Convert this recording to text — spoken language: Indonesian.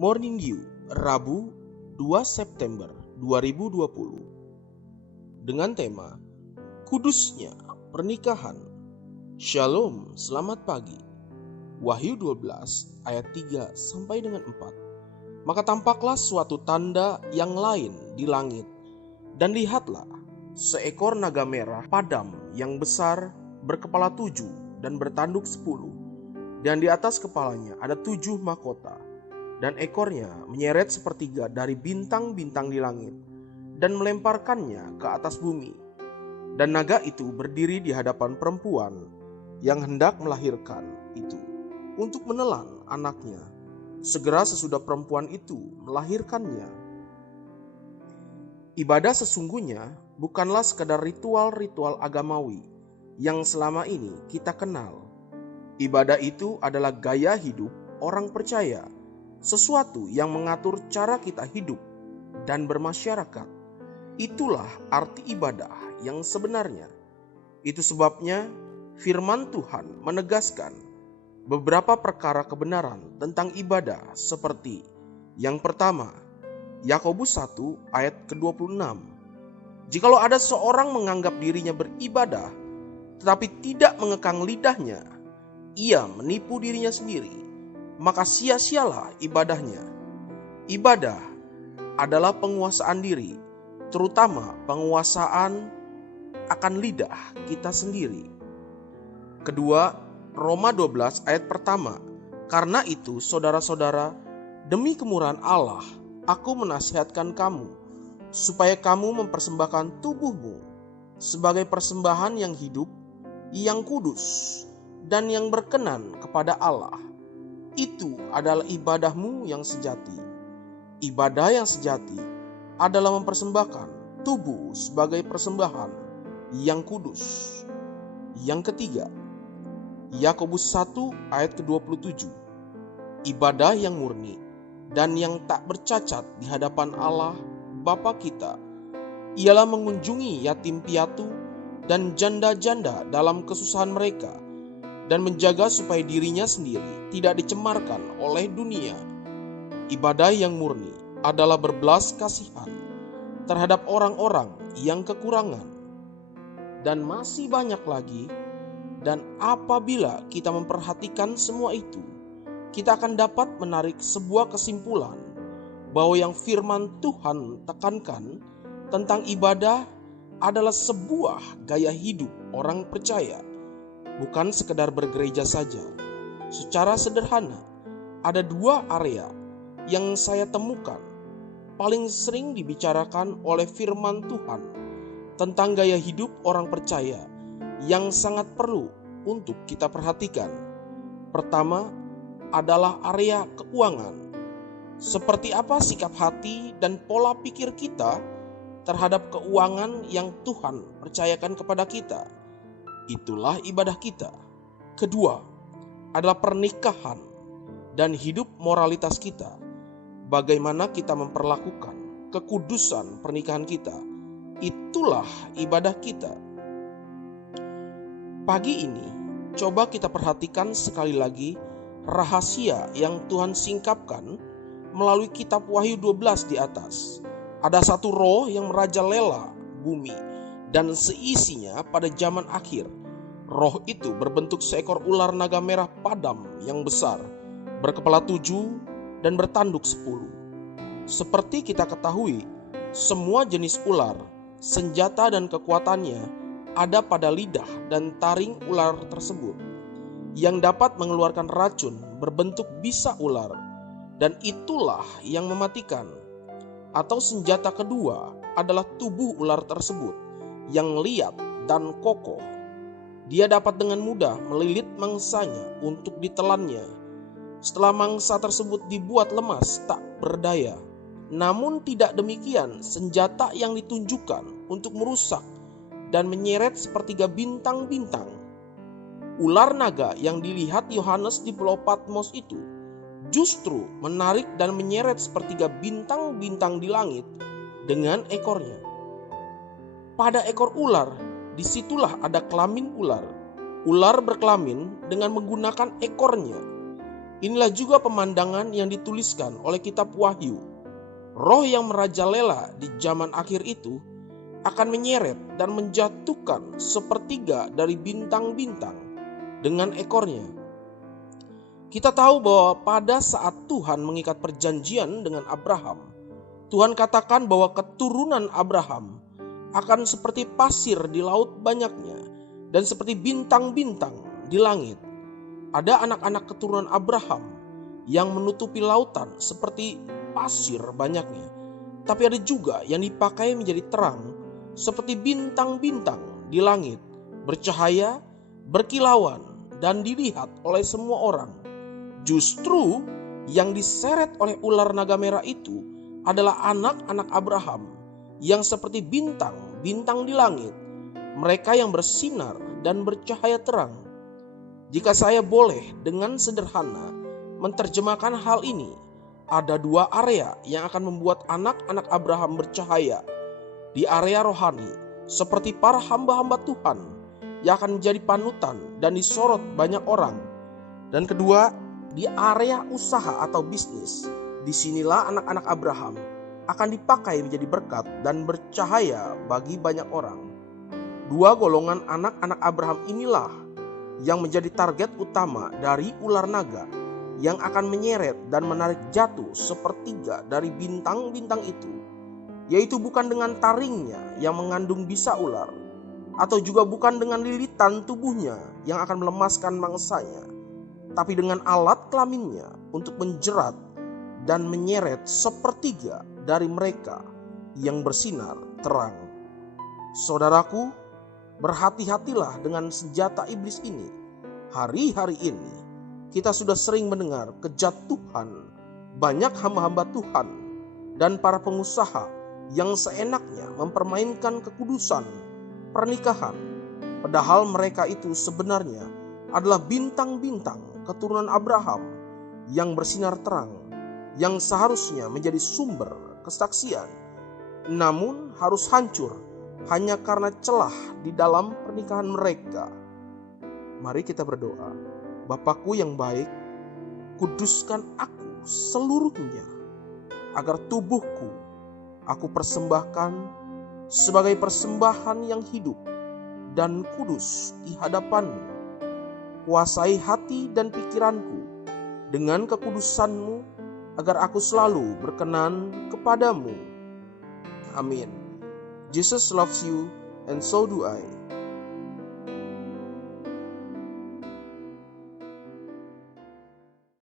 Morning Dew, Rabu 2 September 2020 dengan tema Kudusnya Pernikahan. Shalom, selamat pagi. Wahyu 12 ayat 3 sampai dengan 4. Maka tampaklah suatu tanda yang lain di langit, dan lihatlah seekor naga merah padam yang besar, berkepala 7 dan bertanduk 10, dan di atas kepalanya ada 7 mahkota, dan ekornya menyeret sepertiga dari bintang-bintang di langit dan melemparkannya ke atas bumi. Dan naga itu berdiri di hadapan perempuan yang hendak melahirkan itu untuk menelan anaknya, segera sesudah perempuan itu melahirkannya. Ibadah sesungguhnya bukanlah sekadar ritual-ritual agamawi yang selama ini kita kenal. Ibadah itu adalah gaya hidup orang percaya, sesuatu yang mengatur cara kita hidup dan bermasyarakat. Itulah arti ibadah yang sebenarnya. Itu sebabnya firman Tuhan menegaskan beberapa perkara kebenaran tentang ibadah, seperti yang pertama, Yakobus 1 ayat ke-26. Jikalau ada seorang menganggap dirinya beribadah tetapi tidak mengekang lidahnya, ia menipu dirinya sendiri, maka sia-sialah ibadahnya. Ibadah adalah penguasaan diri, terutama penguasaan akan lidah kita sendiri. Kedua, Roma 12 ayat pertama. Karena itu, saudara-saudara, demi kemurahan Allah, aku menasihatkan kamu, supaya kamu mempersembahkan tubuhmu sebagai persembahan yang hidup, yang kudus, dan yang berkenan kepada Allah. Itu adalah ibadahmu yang sejati. Ibadah yang sejati adalah mempersembahkan tubuh sebagai persembahan yang kudus. Yang ketiga, Yakobus 1 ayat ke-27. Ibadah yang murni dan yang tak bercacat di hadapan Allah Bapa kita ialah mengunjungi yatim piatu dan janda-janda dalam kesusahan mereka, dan menjaga supaya dirinya sendiri tidak dicemarkan oleh dunia. Ibadah yang murni adalah berbelas kasihan terhadap orang-orang yang kekurangan. Dan masih banyak lagi. Dan apabila kita memperhatikan semua itu, kita akan dapat menarik sebuah kesimpulan bahwa yang firman Tuhan tekankan tentang ibadah adalah sebuah gaya hidup orang percaya, bukan sekedar bergereja saja. Secara sederhana, ada dua area yang saya temukan paling sering dibicarakan oleh firman Tuhan tentang gaya hidup orang percaya yang sangat perlu untuk kita perhatikan. Pertama adalah area keuangan. Seperti apa sikap hati dan pola pikir kita terhadap keuangan yang Tuhan percayakan kepada kita? Itulah ibadah kita. Kedua adalah pernikahan dan hidup moralitas kita. Bagaimana kita memperlakukan kekudusan pernikahan kita? Itulah ibadah kita. Pagi ini, coba kita perhatikan sekali lagi rahasia yang Tuhan singkapkan melalui kitab Wahyu 12 di atas. Ada satu roh yang merajalela bumi dan seisinya pada zaman akhir. Roh itu berbentuk seekor ular naga merah padam yang besar, berkepala 7 dan bertanduk 10. Seperti kita ketahui, semua jenis ular, senjata dan kekuatannya ada pada lidah dan taring ular tersebut, yang dapat mengeluarkan racun berbentuk bisa ular, dan itulah yang mematikan. Atau senjata kedua adalah tubuh ular tersebut yang liat dan kokoh. Dia dapat dengan mudah melilit mangsanya untuk ditelannya. Setelah mangsa tersebut dibuat lemas tak berdaya. Namun tidak demikian senjata yang ditunjukkan untuk merusak dan menyeret sepertiga bintang-bintang. Ular naga yang dilihat Yohanes di Pulau Patmos itu justru menarik dan menyeret sepertiga bintang-bintang di langit dengan ekornya. Pada ekor ular, disitulah ada kelamin ular. Ular berkelamin dengan menggunakan ekornya. Inilah juga pemandangan yang dituliskan oleh kitab Wahyu. Roh yang merajalela di zaman akhir itu akan menyeret dan menjatuhkan sepertiga dari bintang-bintang dengan ekornya. Kita tahu bahwa pada saat Tuhan mengikat perjanjian dengan Abraham, Tuhan katakan bahwa keturunan Abraham akan seperti pasir di laut banyaknya dan seperti bintang-bintang di langit. Ada anak-anak keturunan Abraham yang menutupi lautan seperti pasir banyaknya. Tapi ada juga yang dipakai menjadi terang seperti bintang-bintang di langit, bercahaya, berkilauan, dan dilihat oleh semua orang. Justru yang diseret oleh ular naga merah itu adalah anak-anak Abraham yang seperti bintang-bintang di langit, mereka yang bersinar dan bercahaya terang. Jika saya boleh dengan sederhana menerjemahkan hal ini, ada dua area yang akan membuat anak-anak Abraham bercahaya. Di area rohani, seperti para hamba-hamba Tuhan yang akan menjadi panutan dan disorot banyak orang. Dan kedua, di area usaha atau bisnis. Disinilah anak-anak Abraham akan dipakai menjadi berkat dan bercahaya bagi banyak orang. Dua golongan anak-anak Abraham inilah yang menjadi target utama dari ular naga yang akan menyeret dan menarik jatuh sepertiga dari bintang-bintang itu, yaitu bukan dengan taringnya yang mengandung bisa ular, atau juga bukan dengan lilitan tubuhnya yang akan melemaskan mangsanya, tapi dengan alat kelaminnya untuk menjerat dan menyeret sepertiga dari mereka yang bersinar terang. Saudaraku, berhati-hatilah dengan senjata iblis ini. Hari-hari ini kita sudah sering mendengar kejatuhan banyak hamba-hamba Tuhan dan para pengusaha yang seenaknya mempermainkan kekudusan pernikahan, padahal mereka itu sebenarnya adalah bintang-bintang keturunan Abraham yang bersinar terang, yang seharusnya menjadi sumber kesaksian, namun harus hancur hanya karena celah di dalam pernikahan mereka. Mari kita berdoa. Bapakku yang baik, kuduskan aku seluruhnya, agar tubuhku aku persembahkan sebagai persembahan yang hidup dan kudus di hadapan-Mu. Kuasai hati dan pikiranku dengan kekudusan-Mu, agar aku selalu berkenan kepadamu. Amin. Jesus loves you and so do I.